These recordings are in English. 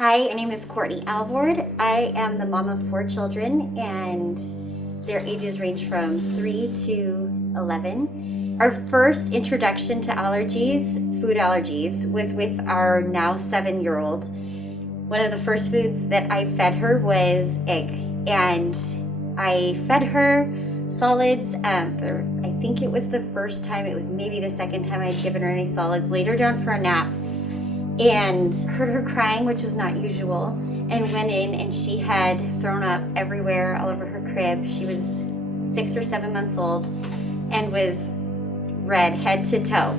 Hi, my name is Courtney Alvord. I am the mom of 4 children, and their ages range from 3 to 11. Our first introduction to allergies, food allergies, was with our now 7-year-old. One of the first foods that I fed her was egg, and I fed her solids. I think it was the first time, it was maybe the second time I'd given her any solids, laid her down for a nap, and heard her crying, which was not usual, and went in, and she had thrown up everywhere, all over her crib. She was 6 or 7 months old and was red head to toe.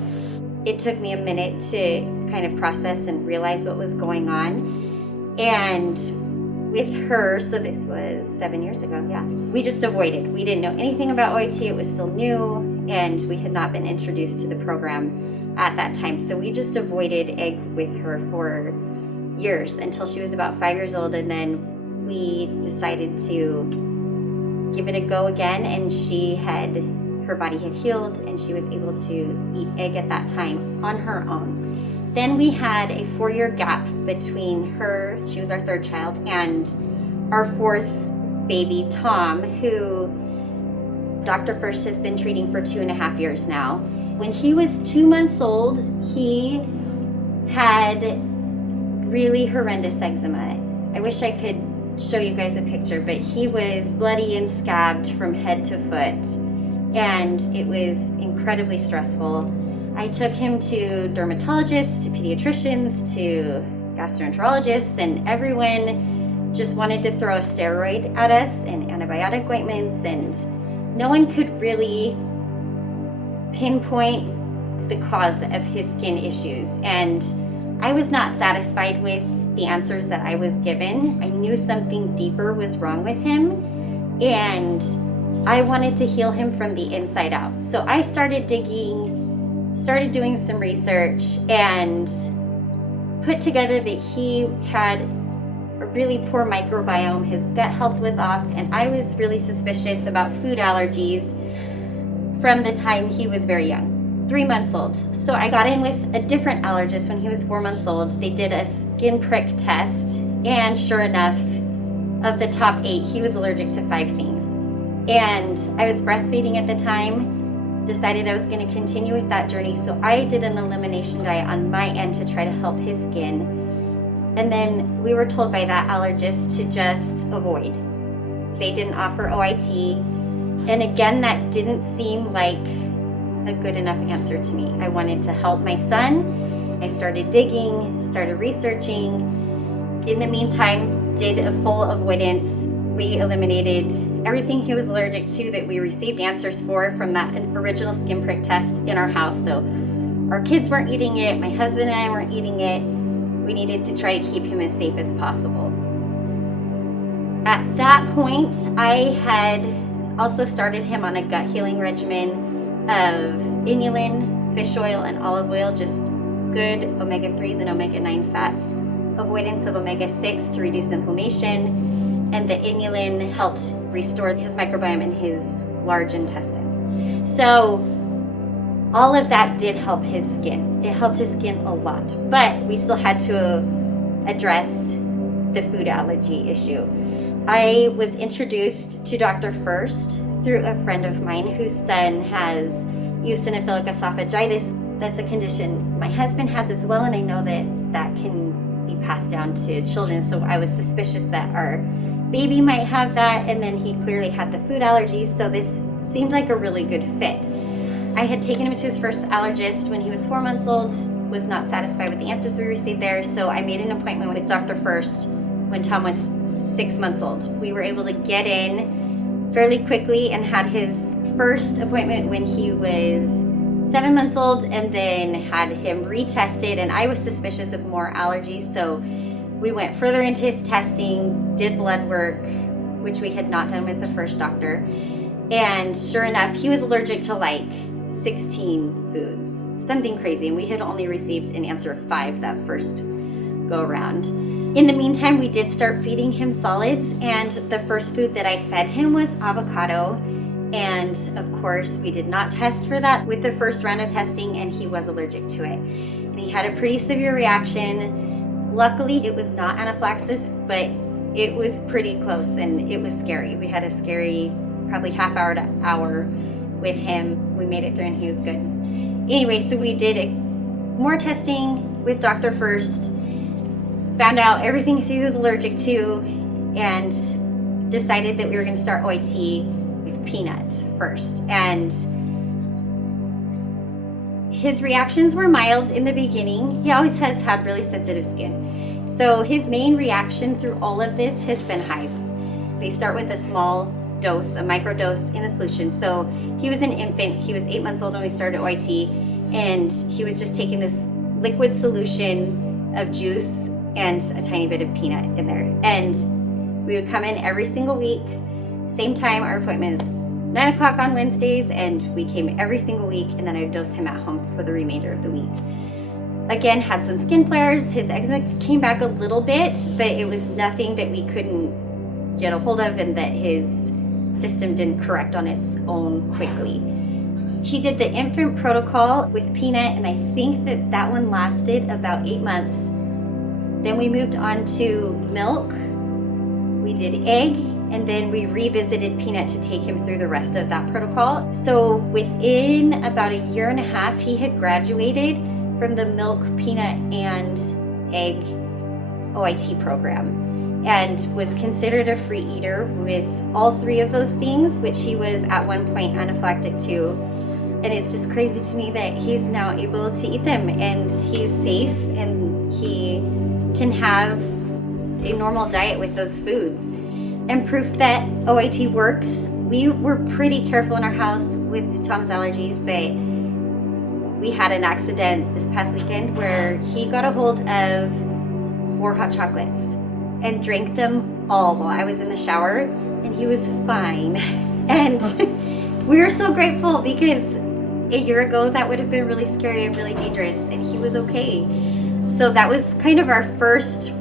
It took me a minute to kind of process and realize what was going on. And with her, so this was 7 years ago, we just avoided. We didn't know anything about OIT. It was still new, and we had not been introduced to the program at that time. So we just avoided egg with her for years until she was about 5 years old, and then we decided to give it a go again, and her body had healed, and she was able to eat egg at that time on her own. Then we had a 4-year gap between her, she was our 3rd child, and our 4th baby, Tom, who Dr. Firszt has been treating for 2.5 years now. When he was 2 months old, he had really horrendous eczema. I wish I could show you guys a picture, but he was bloody and scabbed from head to foot, and it was incredibly stressful. I took him to dermatologists, to pediatricians, to gastroenterologists, and everyone just wanted to throw a steroid at us and antibiotic ointments, and no one could really pinpoint the cause of his skin issues. And I was not satisfied with the answers that I was given. I knew something deeper was wrong with him, and I wanted to heal him from the inside out. So I started digging, started doing some research, and put together that he had a really poor microbiome. His gut health was off, and I was really suspicious about food allergies from the time he was very young, 3 months old. So I got in with a different allergist when he was 4 months old. They did a skin prick test, and sure enough, of the top 8, he was allergic to 5 things. And I was breastfeeding at the time, decided I was going to continue with that journey, so I did an elimination diet on my end to try to help his skin. And then we were told by that allergist to just avoid. They didn't offer OIT. And again, that didn't seem like a good enough answer to me. I wanted to help my son. I started digging, started researching. In the meantime, did a full avoidance. We eliminated everything he was allergic to that we received answers for from that original skin prick test in our house. So our kids weren't eating it, my husband and I weren't eating it. We needed to try to keep him as safe as possible. At that point, I had also started him on a gut healing regimen of inulin, fish oil, and olive oil, just good omega-3s and omega-9 fats, avoidance of omega-6 to reduce inflammation, and the inulin helped restore his microbiome in his large intestine. So all of that did help his skin. It helped his skin a lot, but we still had to address the food allergy issue. I was introduced to Dr. Firszt through a friend of mine whose son has eosinophilic esophagitis. That's a condition my husband has as well, and I know that can be passed down to children. So I was suspicious that our baby might have that, and then he clearly had the food allergies, so this seemed like a really good fit. I had taken him to his first allergist when he was 4 months old, was not satisfied with the answers we received there, so I made an appointment with Dr. Firszt when Tom was 6 months old. We were able to get in fairly quickly and had his first appointment when he was 7 months old, and then had him retested, and I was suspicious of more allergies, so we went further into his testing, did blood work, which we had not done with the first doctor, and sure enough, he was allergic to like 16 foods, something crazy, and we had only received an answer of 5 that first go around. In the meantime, we did start feeding him solids, and the first food that I fed him was avocado, and of course we did not test for that with the first round of testing, and he was allergic to it. And he had a pretty severe reaction, Luckily, it was not anaphylaxis, but it was pretty close and it was scary. We had a scary, probably half hour to hour with him. We made it through and he was good. Anyway, so we did more testing with Dr. Firszt, found out everything he was allergic to, and decided that we were going to start OIT with peanut first. And his reactions were mild in the beginning. He always has had really sensitive skin. So his main reaction through all of this has been hives. They start with a small dose, a micro dose in a solution. So he was an infant. He was 8 months old when we started OIT, and he was just taking this liquid solution of juice and a tiny bit of peanut in there. And we would come in every single week, same time. Our appointment is 9 o'clock on Wednesdays, and we came every single week, and then I would dose him at home for the remainder of the week. Again, had some skin flares. His eczema came back a little bit, but it was nothing that we couldn't get a hold of and that his system didn't correct on its own quickly. He did the infant protocol with peanut, and I think that one lasted about 8 months. Then we moved on to milk. We did egg, and then we revisited peanut to take him through the rest of that protocol. So within about a year and a half, he had graduated from the milk, peanut, and egg OIT program and was considered a free eater with all three of those things, which he was at one point anaphylactic to. And it's just crazy to me that he's now able to eat them, and he's safe, and he can have a normal diet with those foods. And proof that OIT works, we were pretty careful in our house with Tom's allergies, but we had an accident this past weekend where he got a hold of 4 hot chocolates and drank them all while I was in the shower, and he was fine. And we were so grateful, because a year ago that would have been really scary and really dangerous, and he was okay. So that was kind of our first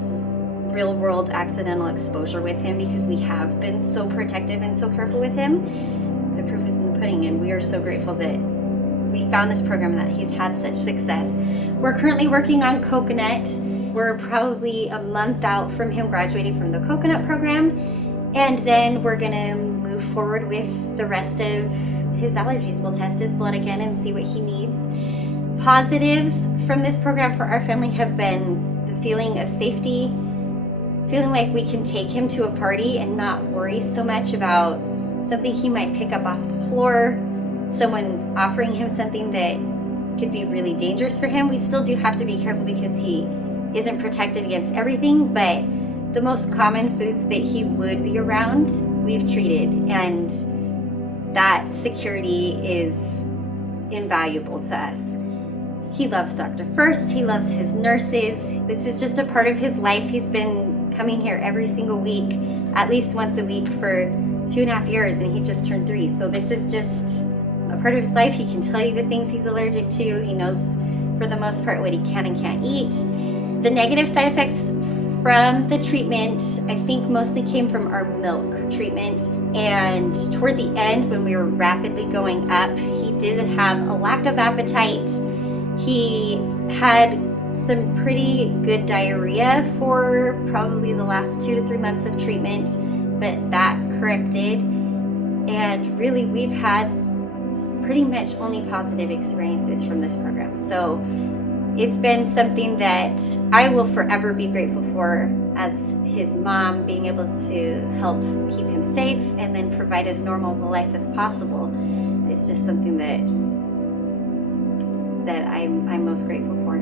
real world accidental exposure with him, because we have been so protective and so careful with him. The proof is in the pudding, and we are so grateful that we found this program, that he's had such success. We're currently working on coconut. We're probably a month out from him graduating from the coconut program, and then we're gonna move forward with the rest of his allergies. We'll test his blood again and see what he needs. Positives from this program for our family have been the feeling of safety, feeling like we can take him to a party and not worry so much about something he might pick up off the floor, someone offering him something that could be really dangerous for him. We still do have to be careful because he isn't protected against everything, but the most common foods that he would be around, we've treated, and that security is invaluable to us. He loves Dr. Firszt. He loves his nurses. This is just a part of his life. He's been coming here every single week, at least once a week for 2.5 years, and he just turned 3. So this is just a part of his life. He can tell you the things he's allergic to. He knows for the most part what he can and can't eat. The negative side effects from the treatment, I think mostly came from our milk treatment. And toward the end, when we were rapidly going up, he did have a lack of appetite. He had some pretty good diarrhea for probably the last 2 to 3 months of treatment, but that corrected. And really, we've had pretty much only positive experiences from this program. So it's been something that I will forever be grateful for as his mom, being able to help keep him safe and then provide as normal a life as possible. It's just something that I'm most grateful for.